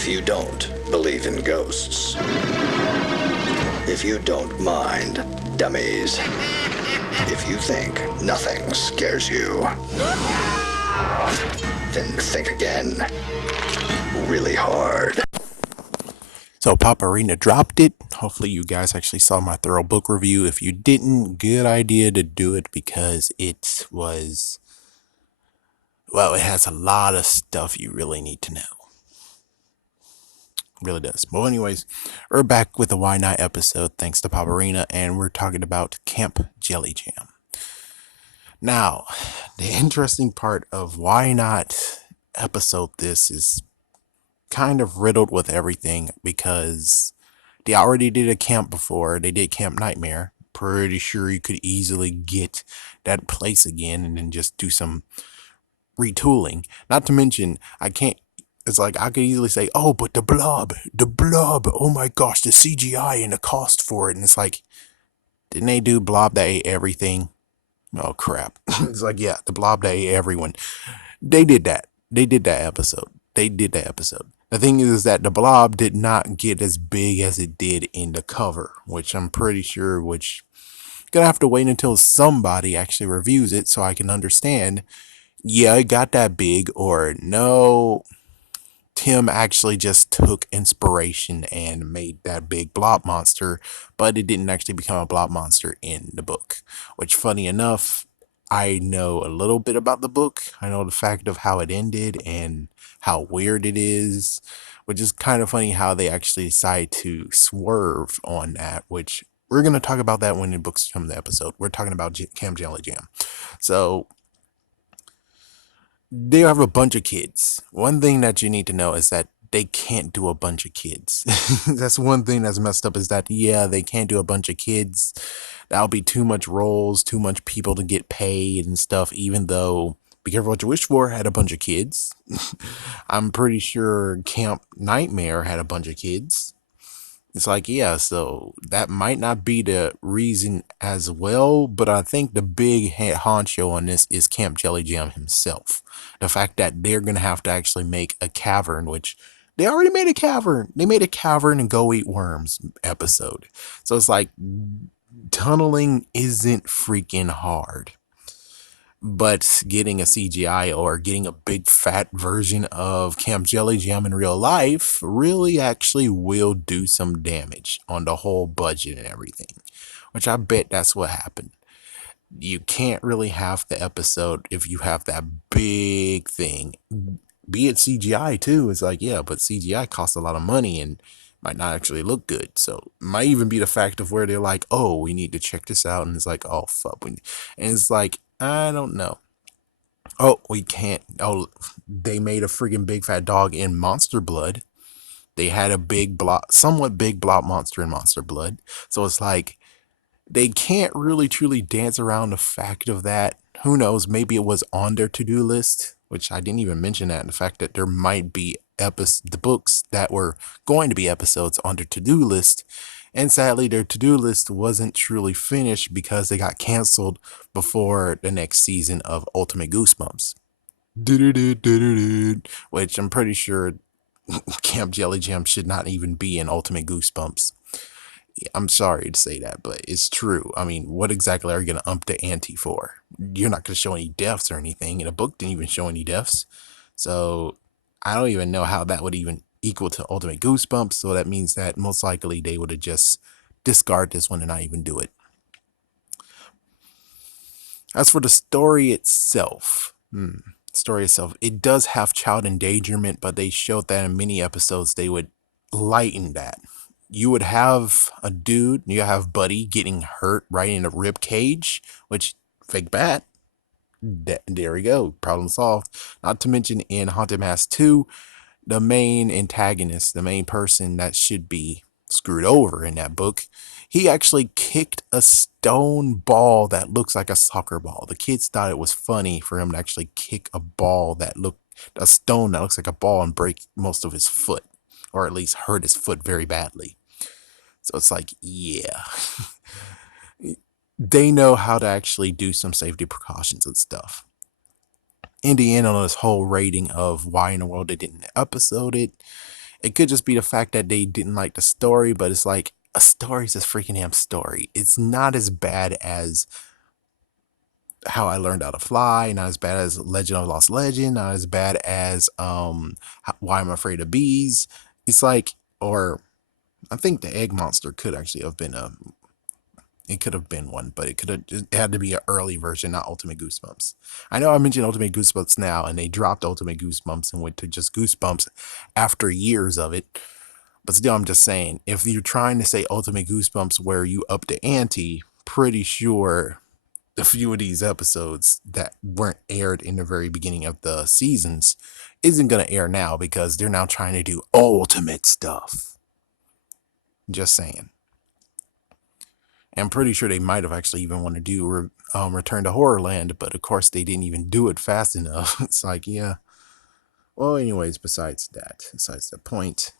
If you don't believe in ghosts, if you don't mind dummies, if you think nothing scares you, then think again, really hard. So Paparina dropped it. Hopefully you guys actually saw my thorough book review. If you didn't, good idea to do it because it was, well, it has a lot of stuff you really need to know. Really does. Well, anyways, we're back with the Why Not episode thanks to Paparina, and we're talking about Camp JellyJam. Now, the interesting part of Why Not episode this is kind of riddled with everything because they already did a camp before. They did Camp Nightmare. Pretty sure you could easily get that place again and then just do some retooling. Not to mention, it's like I could easily say, oh, but the blob, oh my gosh, the CGI and the cost for it. And it's like, didn't they do blob that ate everything? Oh, crap. It's like, yeah, the blob that ate everyone. They did that. They did that episode. The thing is that the blob did not get as big as it did in the cover, which I'm pretty sure, which gonna have to wait until somebody actually reviews it so I can understand, yeah, it got that big, or no, Tim actually just took inspiration and made that big blob monster, but it didn't actually become a blob monster in the book. Which, funny enough, I know a little bit about the book. I know the fact of how it ended and how weird it is, which is kind of funny how they actually decide to swerve on that, which we're going to talk about that when the books come to the episode. We're talking about Camp JellyJam. So they have a bunch of kids. One thing that you need to know is that they can't do a bunch of kids. That's one thing that's messed up, is that, yeah, they can't do a bunch of kids. That'll be too much roles, too much people to get paid and stuff, even though Be Careful What You Wish For had a bunch of kids. I'm pretty sure Camp Nightmare had a bunch of kids. It's like, yeah, so that might not be the reason as well, but I think the big head honcho on this is Camp JellyJam himself. The fact that they're going to have to actually make a cavern, which they already made a cavern. They made a cavern and Go Eat Worms episode. So it's like, tunneling isn't freaking hard. But getting a CGI or getting a big fat version of Camp JellyJam in real life really actually will do some damage on the whole budget and everything, which I bet that's what happened. You can't really have the episode if you have that big thing, be it CGI too. It's like, yeah, but CGI costs a lot of money and might not actually look good. So it might even be the fact of where they're like, oh, we need to check this out, and it's like, oh fuck, and it's like, I don't know. Oh, we can't. Oh, they made a freaking big fat dog in Monster Blood. They had a somewhat big blob monster in Monster Blood. So it's like, they can't really truly dance around the fact of that. Who knows? Maybe it was on their to-do list, which I didn't even mention that. The fact that there might be the books that were going to be episodes on their to-do list. And sadly, their to-do list wasn't truly finished because they got canceled before the next season of Ultimate Goosebumps. Which I'm pretty sure Camp JellyJam should not even be in Ultimate Goosebumps. I'm sorry to say that, but it's true. I mean, what exactly are you going to ump the ante for? You're not going to show any deaths or anything. And the book didn't even show any deaths. So I don't even know how that would even equal to Ultimate Goosebumps. So that means that most likely they would have just discarded this one and not even do it. As for the story itself, it does have child endangerment, but they showed that in many episodes they would lighten that. You would have a dude, you have Buddy getting hurt right in the rib cage, which, fake bat. There we go, problem solved. Not to mention in Haunted Mask 2, the main antagonist, the main person that should be screwed over in that book, he actually kicked a stone ball that looks like a soccer ball. The kids thought it was funny for him to actually kick a stone that looks like a ball and break most of his foot, or at least hurt his foot very badly. So it's like, yeah, they know how to actually do some safety precautions and stuff. In the end, on this whole rating of why in the world they didn't episode it, It could just be the fact that they didn't like the story, but it's like a story's a freaking damn story. It's not as bad as How I Learned How to Fly, not as bad as Legend of Lost Legend, not as bad as Why I'm Afraid of Bees. It's like, or I think the Egg Monster could actually have been it could have been one, but it had to be an early version, not Ultimate Goosebumps. I know I mentioned Ultimate Goosebumps now, and they dropped Ultimate Goosebumps and went to just Goosebumps after years of it. But still, I'm just saying, if you're trying to say Ultimate Goosebumps where you up the ante, pretty sure a few of these episodes that weren't aired in the very beginning of the seasons isn't going to air now because they're now trying to do ultimate stuff. Just saying. I'm pretty sure they might have actually even want to do Return to Horrorland, but of course they didn't even do it fast enough. It's like, yeah. Well, anyways, besides the point,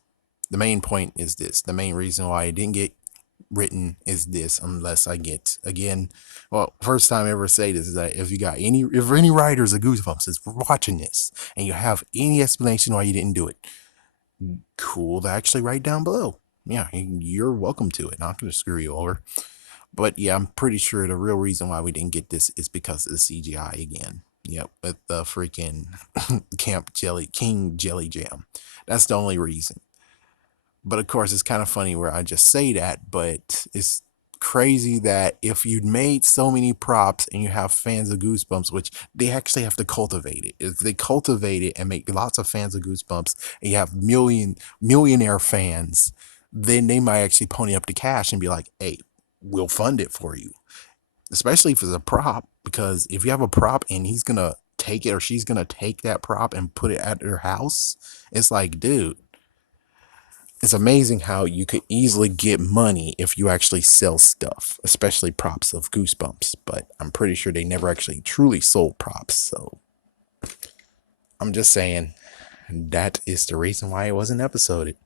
the main point is this. The main reason why it didn't get written is this, unless I get, again, well, first time I ever say this is that if any writers of Goosebumps is watching this and you have any explanation why you didn't do it, cool to actually write down below. Yeah, you're welcome to it. Not going to screw you over. But yeah, I'm pretty sure the real reason why we didn't get this is because of the CGI again. Yep, with the freaking King JellyJam. That's the only reason. But of course, it's kind of funny where I just say that, but it's crazy that if you'd made so many props and you have fans of Goosebumps, which they actually have to cultivate it. If they cultivate it and make lots of fans of Goosebumps, and you have millionaire fans, then they might actually pony up the cash and be like, hey, we'll fund it for you. Especially if it's a prop, because if you have a prop and he's gonna take it or she's gonna take that prop and put it at their house, it's like, dude, it's amazing how you could easily get money if you actually sell stuff, especially props of Goosebumps. But I'm pretty sure they never actually truly sold props. So I'm just saying that is the reason why it wasn't episoded.